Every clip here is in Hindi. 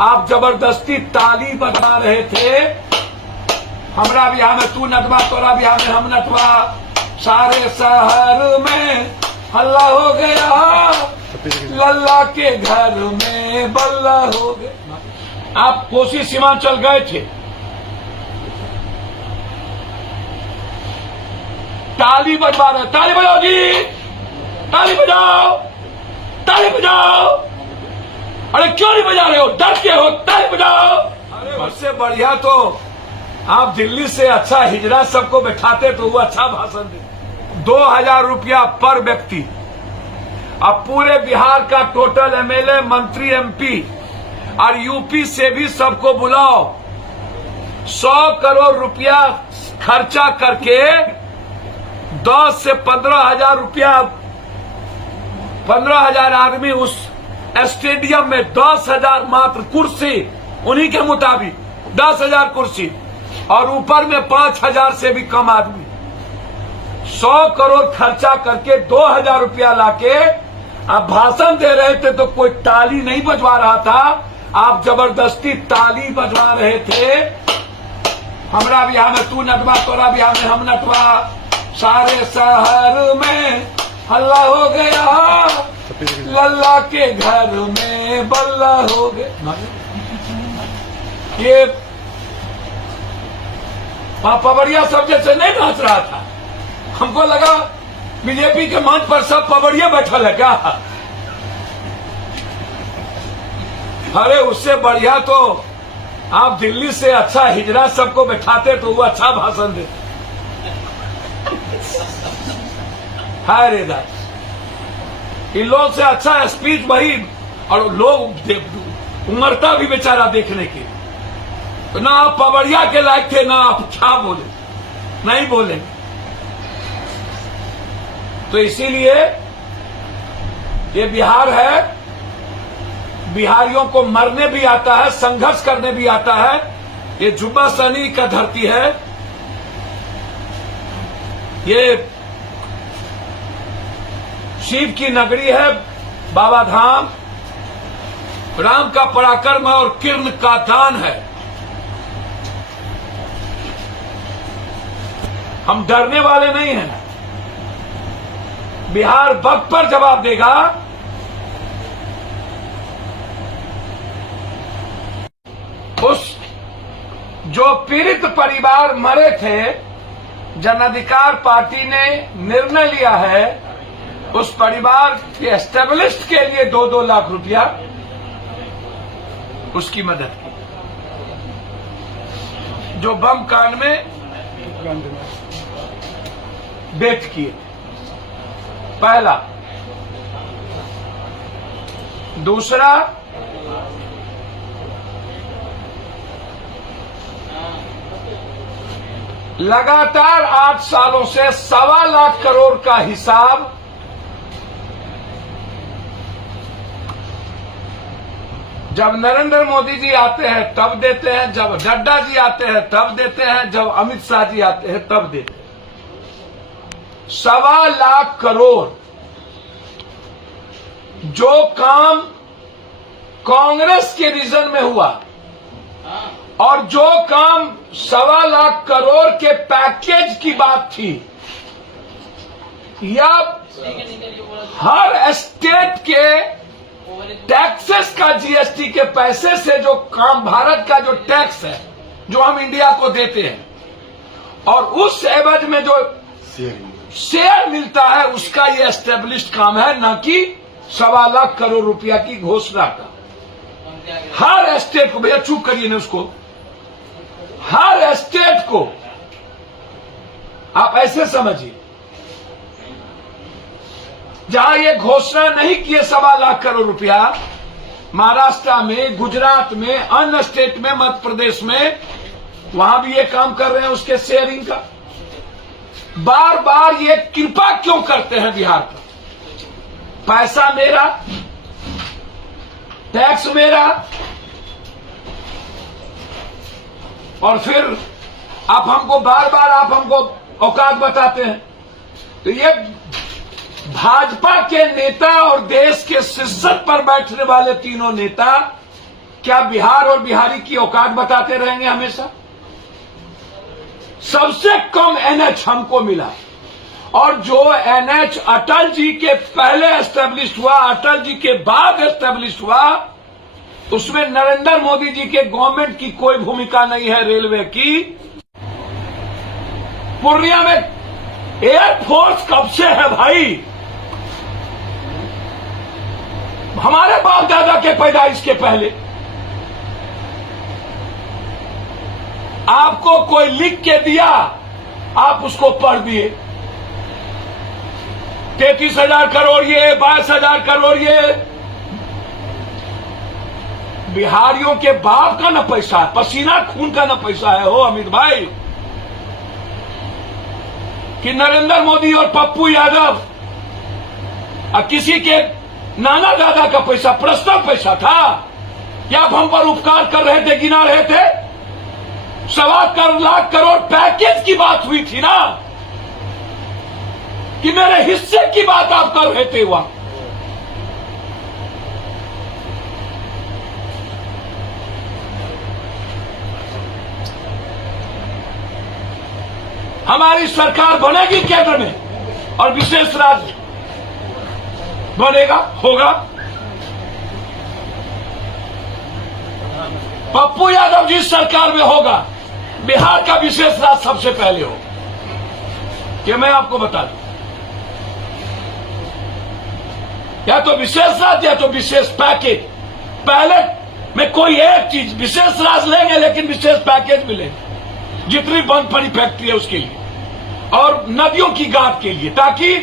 आप जबरदस्ती ताली बजा रहे थे। हमरा बिहार में तू नटवा, तोरा बिहार में हम नटवा, सारे शहर में हल्ला हो गया, लल्ला के घर में बल्ला हो गया। आप कोसी सीमांचल गए थे, ताली बजवा रहे, ताली बजाओ जी, ताली बजाओ, ताली बजाओ। अरे क्यों नहीं बजा रहे हो, डरते हो, ताली बजाओ। अरे उससे बढ़िया तो आप दिल्ली से अच्छा हिजरा सबको बैठाते तो वो अच्छा भाषण देते। 2000 रुपया पर व्यक्ति। अब पूरे बिहार का टोटल एमएलए, मंत्री, एमपी और यूपी से भी सबको बुलाओ। 100 करोड़ रुपया खर्चा करके 10 से 15,000 रुपया, 15,000 आदमी उस स्टेडियम में, 10,000 मात्र कुर्सी, उन्हीं के मुताबिक 10,000 कुर्सी और ऊपर में 5,000 से भी कम आदमी। 100 करोड़ खर्चा करके 2,000 रुपया लाके आप भाषण दे रहे थे तो कोई ताली नहीं बजवा रहा था, आप जबरदस्ती ताली बजवा रहे थे। हमरा बिहार में तू नटवा, तोरा बिहार में हम नटवा, सारे शहर में हल्ला हो गया, लल्ला के घर में बल्ला हो गया। ये पवड़िया सब जैसे नहीं नाच रहा था। हमको लगा बीजेपी के मंच पर सब पवड़िया बैठल है क्या। अरे उससे बढ़िया तो आप दिल्ली से अच्छा हिजरा सबको बैठाते तो वो अच्छा भाषण देते। हाय रे दास, इन लोग से अच्छा स्पीच वही, और लोग उमरता भी बेचारा देखने के। तो ना आप पवड़िया के लायक थे, ना आप क्या बोले, नहीं बोले। तो इसीलिए ये बिहार है, बिहारियों को मरने भी आता है, संघर्ष करने भी आता है। ये जुब्बा सैनी का धरती है, ये शिव की नगरी है, बाबा धाम, राम का पराक्रम और किरण का दान है। हम डरने वाले नहीं हैं। बिहार वक्त पर जवाब देगा। उस जो पीड़ित परिवार मरे थे, जन अधिकार पार्टी ने निर्णय लिया है उस परिवार के एस्टेब्लिश्ड के लिए 2-2 लाख रुपया उसकी मदद की। जो बम कांड में डेथ किए, पहला। दूसरा, लगातार 8 सालों से 1.25 लाख करोड़ का हिसाब जब नरेंद्र मोदी जी आते हैं तब देते हैं, जब नड्डा जी आते हैं तब देते हैं, जब अमित शाह जी आते हैं तब देते हैं। 1.25 लाख करोड़। जो काम कांग्रेस के रीजन में हुआ और जो काम 1.25 लाख करोड़ के पैकेज की बात थी, या हर स्टेट के टैक्सेस का, जीएसटी के पैसे से जो काम, भारत का जो टैक्स है जो हम इंडिया को देते हैं, और उस एवज में जो शेयर मिलता है, उसका ये एस्टेब्लिश्ड काम है, न कि 1.25 लाख करोड़ रुपया की घोषणा का। हर स्टेट को, भैया चुप करिए ना उसको, हर स्टेट को आप ऐसे समझिए, जहां ये घोषणा नहीं किए 1.25 लाख करोड़ रुपया, महाराष्ट्र में, गुजरात में, अन्य स्टेट में, मध्य प्रदेश में, वहां भी ये काम कर रहे हैं उसके शेयरिंग का। बार बार ये कृपा क्यों करते हैं बिहार पर? पैसा मेरा, टैक्स मेरा, और फिर आप हमको बार बार आप हमको औकात बताते हैं। तो ये भाजपा के नेता और देश के शीर्ष पर बैठने वाले तीनों नेता क्या बिहार और बिहारी की औकात बताते रहेंगे हमेशा? सबसे कम एनएच हमको मिला, और जो एनएच अटल जी के पहले एस्टेब्लिश हुआ, अटल जी के बाद एस्टेब्लिश हुआ, उसमें नरेंद्र मोदी जी के गवर्नमेंट की कोई भूमिका नहीं है रेलवे की। पूर्णिया में एयरफोर्स कब से है भाई? हमारे बाप दादा के पैदाइश के पहले। आपको कोई लिख के दिया, आप उसको पढ़ दिए। 33,000 करोड़ ये, 22,000 करोड़ ये। बिहारियों के बाप का न पैसा है, पसीना खून का न पैसा है हो अमित भाई, कि नरेंद्र मोदी और पप्पू यादव और किसी के नाना दादा का पैसा, पर्सनल पैसा था? क्या आप हम पर उपकार कर रहे थे, गिना रहे थे? 1.25 लाख करोड़ पैकेज की बात हुई थी ना, कि मेरे हिस्से की बात आप कर रहे थे वहां। हमारी सरकार बनेगी केंद्र में और विशेष राज्य बनेगा, होगा। पप्पू यादव जी सरकार में होगा, बिहार का विशेष राज्य सबसे पहले हो, कि मैं आपको बता दूं। या तो विशेष राज्य या तो विशेष पैकेज। पहले में कोई एक चीज, विशेष राज्य लेंगे लेकिन विशेष पैकेज मिलेगा, जितनी बंद पड़ी फैक्ट्री है उसके लिए, और नदियों की गांठ के लिए, ताकि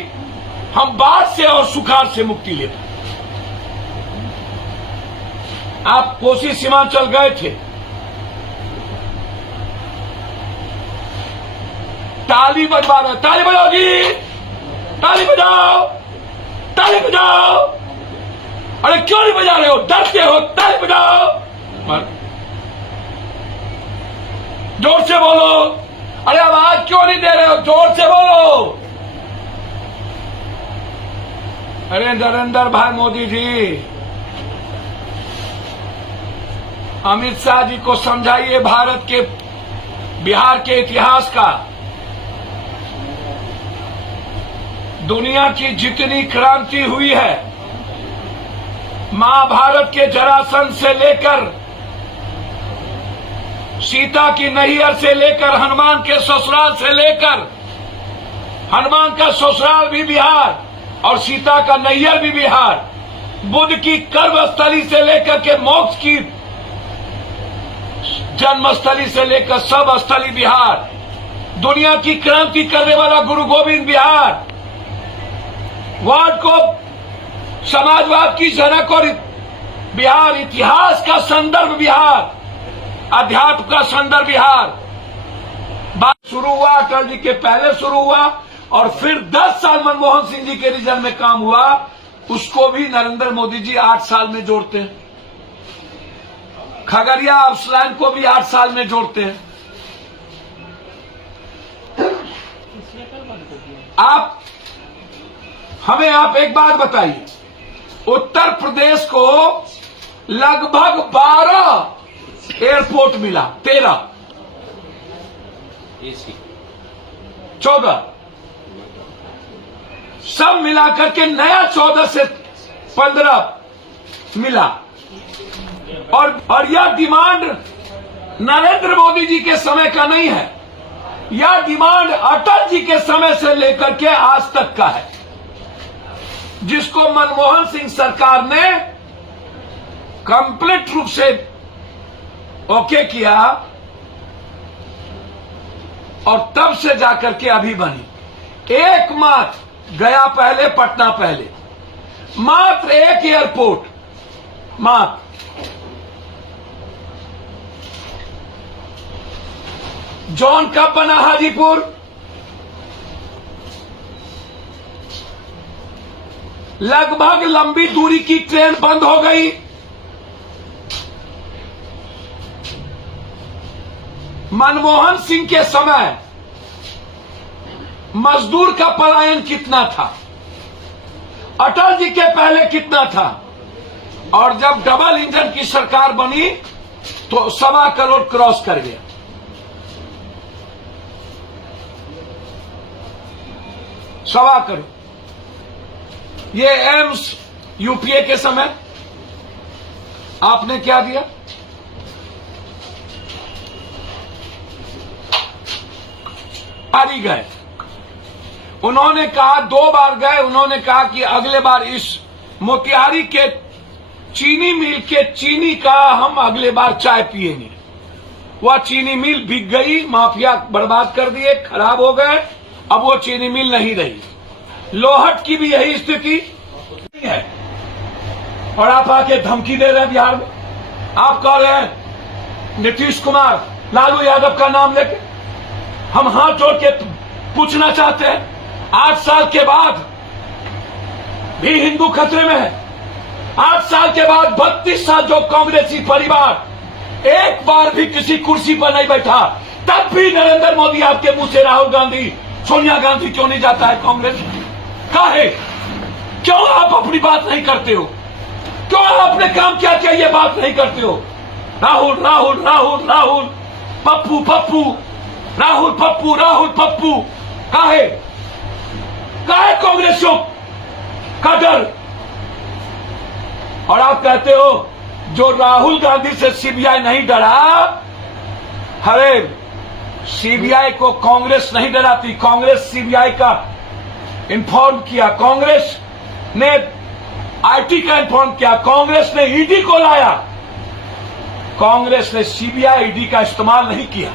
हम बाढ़ से और सुखाड़ से मुक्ति ले पाए। आप कोसी सीमांचल गए थे, ताली बजवा रहे, ताली बजाओ जी, ताली बजाओ, ताली बजाओ। अरे क्यों नहीं बजा रहे हो? डरते हो? ताली बजाओ, जोर से बोलो। अरे आवाज क्यों नहीं दे रहे हो? जोर से बोलो। अरे नरेंद्र भाई मोदी जी, अमित शाह जी को समझाइए भारत के, बिहार के इतिहास का। दुनिया की जितनी क्रांति हुई है, महाभारत के जरासंध से लेकर, सीता की नैहर से लेकर, हनुमान के ससुराल से लेकर, हनुमान का ससुराल भी बिहार और सीता का नैहर भी बिहार, बुद्ध की कर्मस्थली से लेकर के मोक्ष की जन्मस्थली से लेकर सब स्थली बिहार, दुनिया की क्रांति करने वाला गुरु गोविंद बिहार, वाद को समाजवाद की जनक और बिहार, इतिहास का संदर्भ बिहार, अध्यात्म का संदर्भ बिहार। बात शुरू हुआ अटल जी के पहले शुरू हुआ, और फिर 10 साल मनमोहन सिंह जी के रीजन में काम हुआ, उसको भी नरेंद्र मोदी जी 8 साल में जोड़ते हैं। खगड़िया आउटलाइन को भी 8 साल में जोड़ते हैं। आप एक बात बताइए, उत्तर प्रदेश को लगभग 12 एयरपोर्ट मिला, 13, 14, सब मिलाकर के नया 14 से 15 मिला। और यह डिमांड नरेंद्र मोदी जी के समय का नहीं है, यह डिमांड अटल जी के समय से लेकर के आज तक का है, जिसको मनमोहन सिंह सरकार ने कंप्लीट रूप से ओके किया, और तब से जाकर के अभी बनी। एकमात्र गया पहले, पटना पहले, मात्र एक एयरपोर्ट, मात्र। जोन कब बना? हाजीपुर। लगभग लंबी दूरी की ट्रेन बंद हो गई। मनमोहन सिंह के समय मजदूर का पलायन कितना था? अटल जी के पहले कितना था? और जब डबल इंजन की सरकार बनी तो 1.25 करोड़ क्रॉस कर गया। सवा करोड़। ये एम्स यूपीए के समय आपने क्या दिया? पारी गए। उन्होंने कहा, 2 बार गए, उन्होंने कहा कि अगले बार इस मोतिहारी के चीनी मिल के चीनी का हम अगले बार चाय पिएंगे। वह चीनी मिल बिक गई, माफिया बर्बाद कर दिए, खराब हो गए, अब वो चीनी मिल नहीं रही। लोहट की भी यही स्थिति है। और आप आके धमकी दे रहे हैं बिहार में। आप कह रहे हैं नीतीश कुमार, लालू यादव का नाम लेके। हम हाथ जोड़ के पूछना चाहते हैं, 8 साल के बाद भी हिंदू खतरे में है। 8 साल के बाद 32 साल जो कांग्रेसी परिवार एक बार भी किसी कुर्सी पर नहीं बैठा, तब भी नरेंद्र मोदी आपके मुंह से राहुल गांधी, सोनिया गांधी क्यों नहीं जाता है कांग्रेस? काहे? क्यों आप अपनी बात नहीं करते हो? क्यों आपने काम क्या किया ये बात नहीं करते हो? राहुल राहुल राहुल राहुल, पप्पू पप्पू, राहुल पप्पू, राहुल पप्पू। काहे कांग्रेसियों का डर? और आप कहते हो जो राहुल गांधी से सीबीआई नहीं डरा। अरे सीबीआई को कांग्रेस नहीं डराती, कांग्रेस सीबीआई का इन्फॉर्म किया, कांग्रेस ने आईटी का इन्फॉर्म किया, कांग्रेस ने ईडी को लाया। कांग्रेस ने सीबीआई ईडी का इस्तेमाल नहीं किया।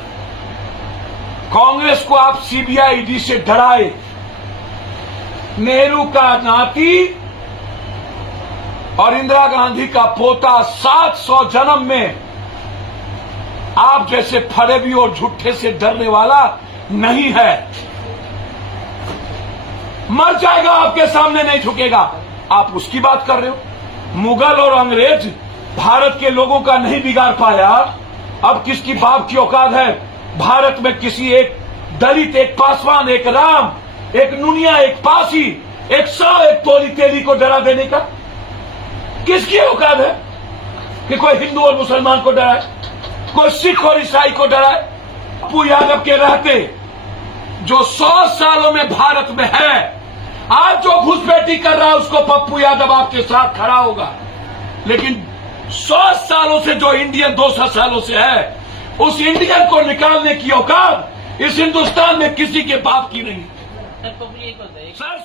कांग्रेस को आप सीबीआई ईडी से डराए। नेहरू का नाती और इंदिरा गांधी का पोता 700 जन्म में आप जैसे फरेबी और झूठे से डरने वाला नहीं है। मर जाएगा, आपके सामने नहीं झुकेगा। आप उसकी बात कर रहे हो। मुगल और अंग्रेज भारत के लोगों का नहीं बिगाड़ पाया, अब किसकी बाप की औकात है भारत में किसी एक दलित, एक पासवान, एक राम, एक नुनिया, एक पासी, एक सौ, एक तोली तेली को डरा देने का? किसकी औकात है कि कोई हिंदू और मुसलमान को डराए, कोई सिख और ईसाई को डराए? पप्पू यादव के रहते जो 100 सालों में भारत में है, आज जो घुसपैठी कर रहा है उसको पप्पू यादव आपके साथ खड़ा होगा। लेकिन 100 सालों से जो इंडियन 200 सालों से है, उस इंडियन को निकालने की औकात इस हिंदुस्तान में किसी के बाप की नहीं। सर